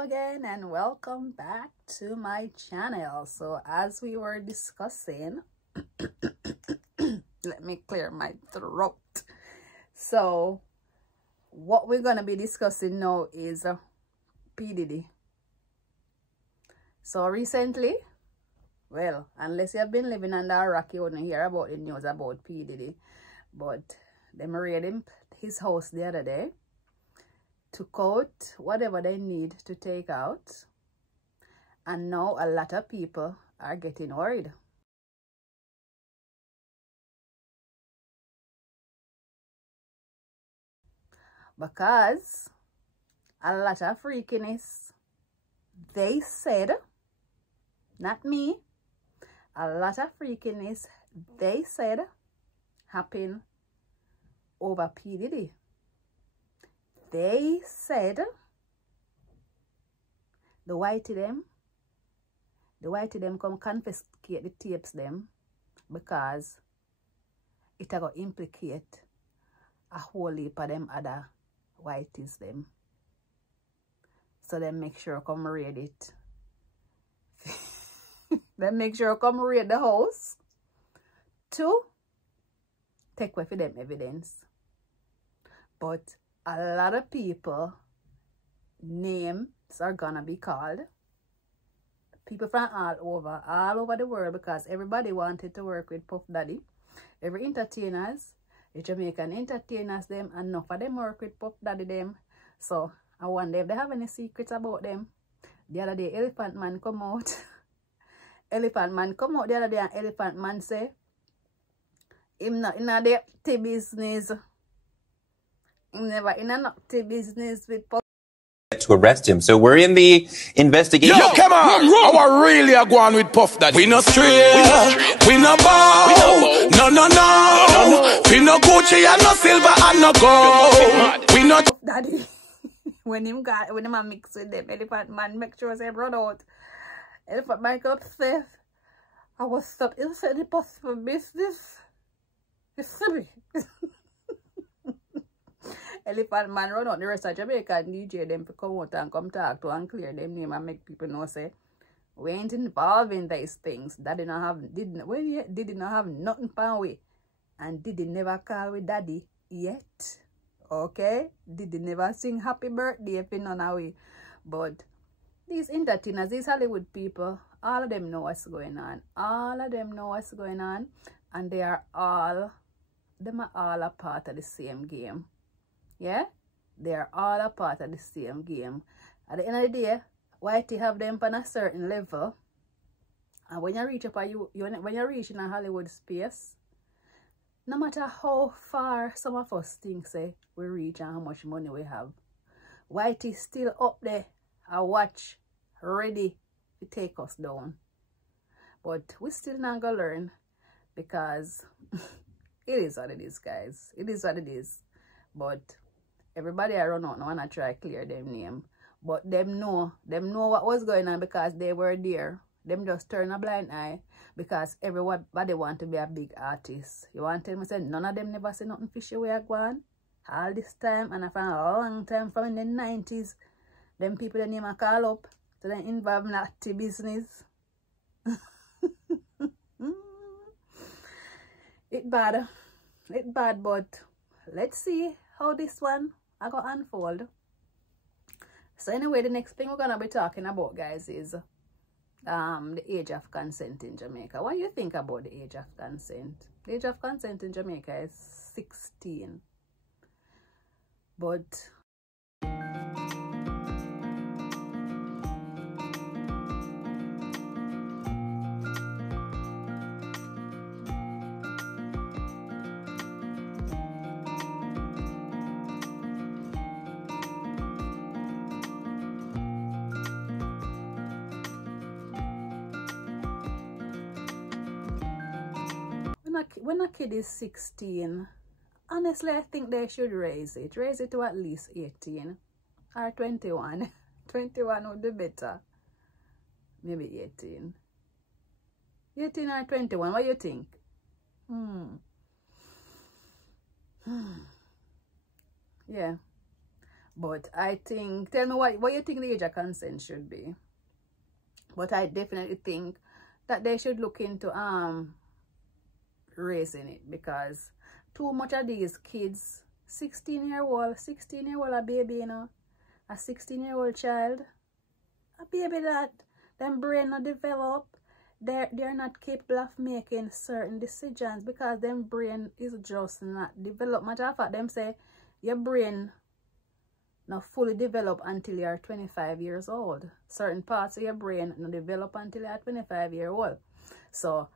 Hello again and welcome back to my channel. So as we were discussing, let me clear my throat. So what we're going to be discussing now is PDiddy. So recently, well, unless you have been living under a rock, you wouldn't hear about the news about PDiddy. But they raided his house the other day, took out whatever they need to take out, and now a lot of people are getting worried. Because a lot of freakiness, they said, not me, a lot of freakiness, they said, happened over PDiddy. They said the whitey them come confiscate the tapes them because it going to implicate a whole heap of them other whiteys them. So they make sure come raid it. They make sure come raid the house to take away for them evidence. But a lot of people names are gonna be called. People from all over the world, because everybody wanted to work with Puff Daddy. Every entertainers, the Jamaican entertainers them, and enough of them work with Puff Daddy them. So I wonder if they have any secrets about them. The other day, Elephant Man come out. Elephant Man come out the other day, and Elephant Man say, him not in the tea business. Him never in a nutty business with Puff. To arrest him. So we're in the investigation. Yo, come on! Our really are going with Puff Daddy. We no straight, we no bow, no. We no Gucci and no silver and no gold. We no Puff Daddy. when him a mix with them, Elephant Man make sure say run out. Elephant Man come upstairs. I was stopped. He said the possible business. You see me? Elephant Man run out the rest of Jamaica and DJ them to come out and come talk to and clear them name and make people know say we ain't involved in these things. That did not have nothing for we, and Diddy never call with Daddy yet. Okay? Diddy never sing happy birthday if none away. But these entertainers, these Hollywood people, all of them know what's going on. All of them know what's going on, and they are all a part of the same game. Yeah, they are all a part of the same game. At the end of the day, whitey have them on a certain level, and when you reach up, when you reach in a Hollywood space, no matter how far some of us think say we reach and how much money we have, whitey still up there, a watch ready to take us down. But we still not gonna learn, because it is what it is, guys. It is what it is. But everybody I run out now and I try to clear them name. But them know what was going on because they were there. Them just turn a blind eye because everybody want to be a big artist. You want to tell me say none of them never say nothing fishy way I go on all this time, and I found a long time from in the 90s. Them people the name I call up to them involved in that business. It bad, but let's see how this one I got unfold. So anyway, the next thing we're gonna be talking about, guys, is the age of consent in Jamaica. What do you think about the age of consent? The age of consent in Jamaica is 16. But when a kid is 16, honestly, I think they should raise it. Raise it to at least 18 or 21. 21 would be better. Maybe 18. 18 or 21, what do you think? Yeah. But I think, tell me what you think the age of consent should be. But I definitely think that they should look into raising it, because too much of these kids, 16-year-old a baby, you know, a 16-year-old child, a baby that them brain not develop, they're not capable of making certain decisions because them brain is just not developed. Matter of fact, them say your brain not fully develop until you're 25 years old. Certain parts of your brain not develop until you're 25 years old. So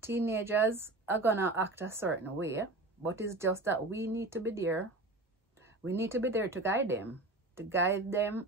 teenagers are gonna act a certain way, but it's just that we need to be there. We need to be there to guide them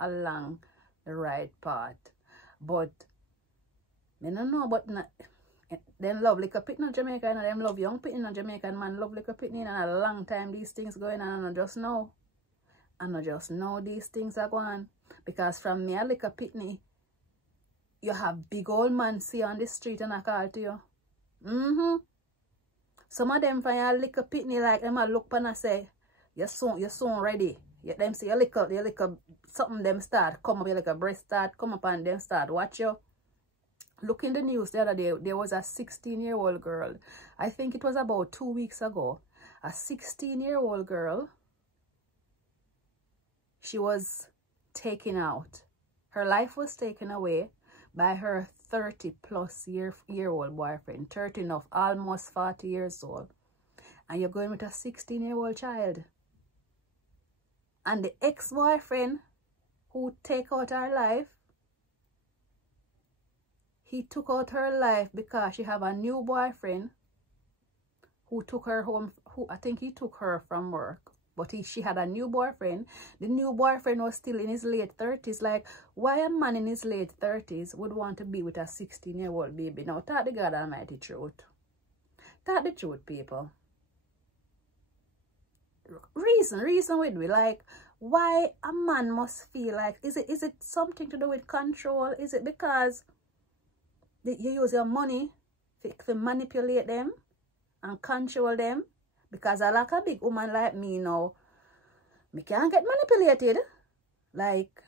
along the right path. But I don't know, but them love like a pit in Jamaica, and them love young pit in Jamaica, and man love like a pit, and a long time these things going on, and I just know. And I just know these things are going on. Because from me, like a pitney, you have big old man see on the street and I call to you. Some of them from your little pitney, like them, I look and I say, you're soon ready. Them see your little something them start come up, your little breast start come up and them start watch you. Look in the news the other day, there was a 16-year-old girl. I think it was about 2 weeks ago. A 16-year-old girl, she was taken out. Her life was taken away by her 30-plus-year-old boyfriend. 30 enough, almost 40 years old. And you're going with a 16-year-old child. And the ex-boyfriend who take out her life, he took out her life because she have a new boyfriend who took her home, who I think he took her from work. But she had a new boyfriend. The new boyfriend was still in his late 30s. Like, why a man in his late 30s would want to be with a 16-year-old baby? Now, talk the God Almighty truth. Talk the truth, people. Reason with me. Like, why a man must feel like, is it something to do with control? Is it because you use your money to manipulate them and control them? Because I like a big woman like me now, me can't get manipulated. Like,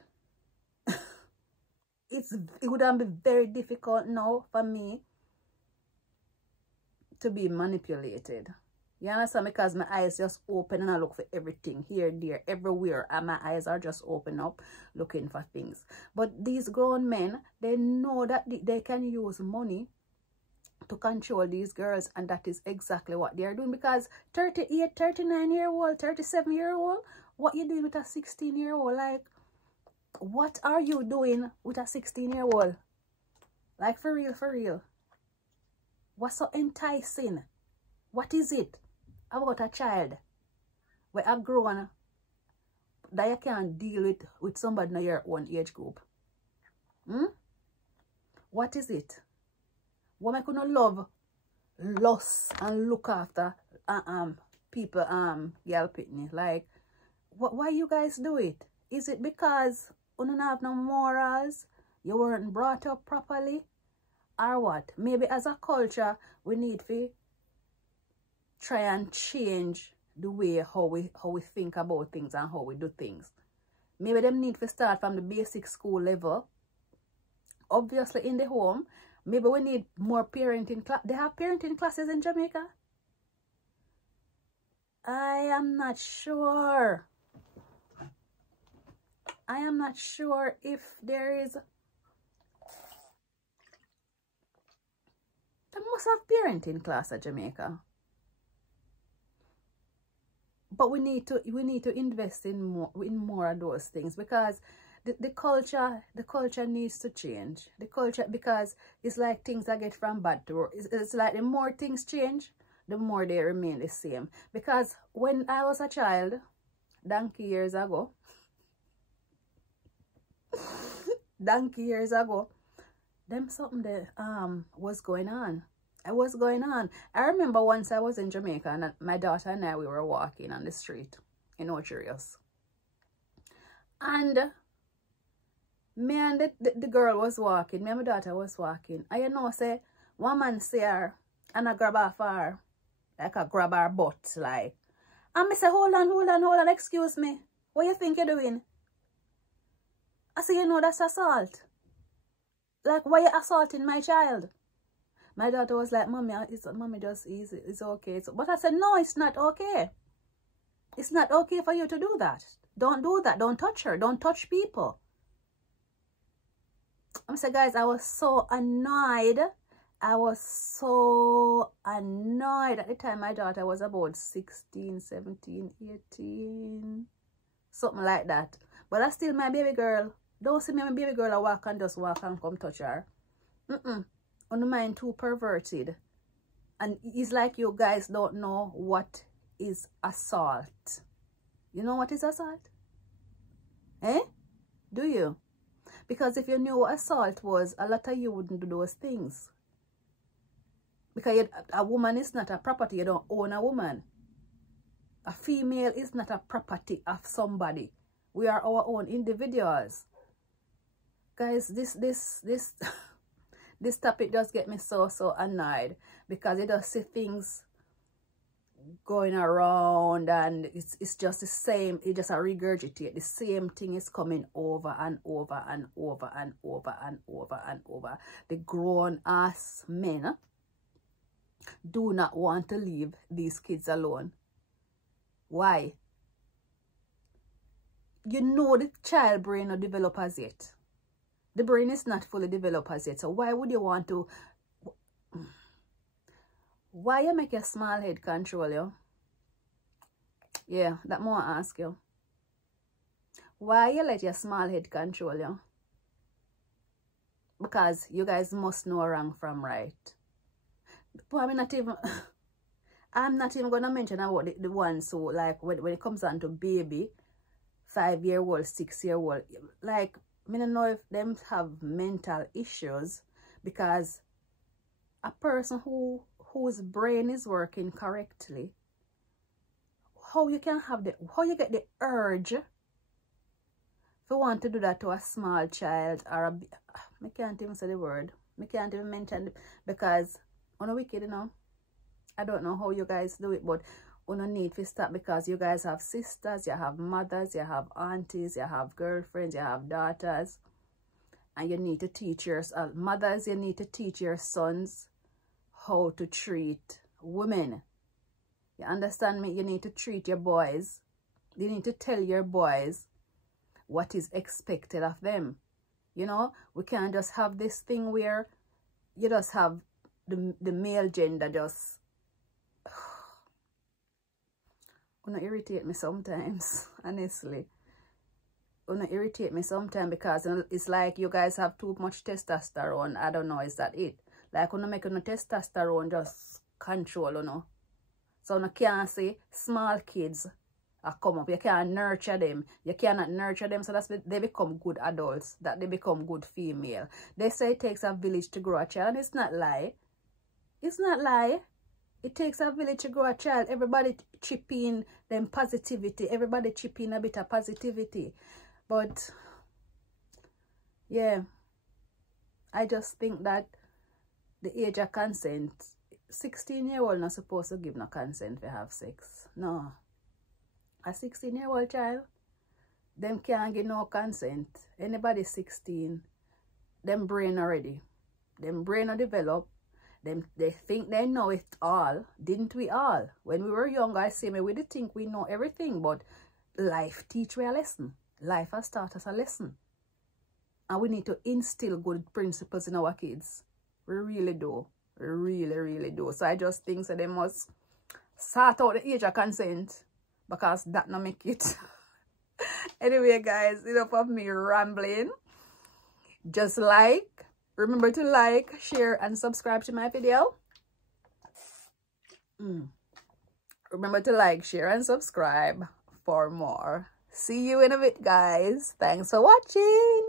it would be very difficult now for me to be manipulated. You understand? Because my eyes just open and I look for everything here, there, everywhere, and my eyes are just open up looking for things. But these grown men, they know that they can use money to control these girls, and that is exactly what they are doing. Because 38, 39-year-old, 37-year-old, what you doing with a 16-year-old? Like, what are you doing with a 16-year-old? Like, for real. What's so enticing? What is it about a child where a grown that you can't deal with somebody in your own age group? What is it? What am I gonna love, lust, and look after people y'all pitney? Like, why you guys do it? Is it because you don't have no morals? You weren't brought up properly? Or what? Maybe as a culture we need to try and change the way how we think about things and how we do things. Maybe them need to start from the basic school level. Obviously in the home. Maybe we need more parenting class. They have parenting classes in Jamaica? I am not sure. I am not sure if there is. They must have parenting class at Jamaica. But we need to invest in more of those things, because the culture needs to change. The culture, because it's like things that get from bad to worse. It's like the more things change, the more they remain the same. Because when I was a child, donkey years ago, them something that was going on. I remember once I was in Jamaica and my daughter and I, we were walking on the street in Ocherios. And me and the girl was walking, me and my daughter was walking. And you know, say, one man see her and I grab her for her, like I grab her butt, like. And me say, hold on, excuse me. What you think you're doing? I say, you know that's assault. Like, why you assaulting my child? My daughter was like, Mommy, Mommy, just easy. It's okay. But I said, no, it's not okay. It's not okay for you to do that. Don't do that. Don't touch her. Don't touch people. I said, guys, I was so annoyed. I was so annoyed. At the time, my daughter was about 16, 17, 18. Something like that. But that's still my baby girl. Don't see me my baby girl I walk and just walk and come touch her. On the mind too perverted. And it's like you guys don't know what is assault. You know what is assault? Eh? Do you? Because if you knew what assault was, a lot of you wouldn't do those things. Because a woman is not a property. You don't own a woman. A female is not a property of somebody. We are our own individuals. Guys, this topic does get me so annoyed. Because you just see things going around and it's just the same. It just a regurgitate. The same thing is coming over and over and over and over and over and over. The grown ass men do not want to leave these kids alone. Why? You know the child brain not develop as yet. The brain is not fully developed as yet. So why would you want to? Why you make your small head control you? Yeah, that more I ask you. Why you let your small head control you? Because you guys must know wrong from right. But I'm not even gonna mention about the ones who, like, when it comes down to baby, 5-year-old, 6-year-old, like, I don't know if them have mental issues, because a person whose brain is working correctly, how you get the urge to want to do that to a small child or I can't even say the word. I can't even mention it because on a wicked, you know. I don't know how you guys do it, but you need to stop, because you guys have sisters, you have mothers, you have aunties, you have girlfriends, you have daughters, and you need to teach your mothers, you need to teach your sons how to treat women. You understand me? You need to treat your boys. You need to tell your boys what is expected of them. You know, we can't just have this thing where you just have the male gender just gonna irritate me sometimes, honestly. Gonna irritate me sometimes because it's like you guys have too much testosterone. I don't know, is that it? Like, gonna make no testosterone just control, you know. So you can't say small kids come up. You can't nurture them. You cannot nurture them so that they become good adults, that they become good female. They say it takes a village to grow a child, and it's not lie. It's not lie. It takes a village to grow a child. Everybody chip in them positivity. Everybody chip in a bit of positivity. But, yeah, I just think that the age of consent, 16-year-old not supposed to give no consent to have sex. No. A 16-year-old child, them can't give no consent. Anybody 16, them brain already. Them brain are developed. They think they know it all. Didn't we all? When we were young, I say we did think we know everything, but life teach we a lesson. Life has taught us a lesson. And we need to instill good principles in our kids. We really do. We really do. So I just think that they must sort out the age of consent, because that no make it. Anyway, guys, enough of me rambling. Just remember to like, share, and subscribe to my video. Remember to like, share, and subscribe for more. See you in a bit, guys. Thanks for watching.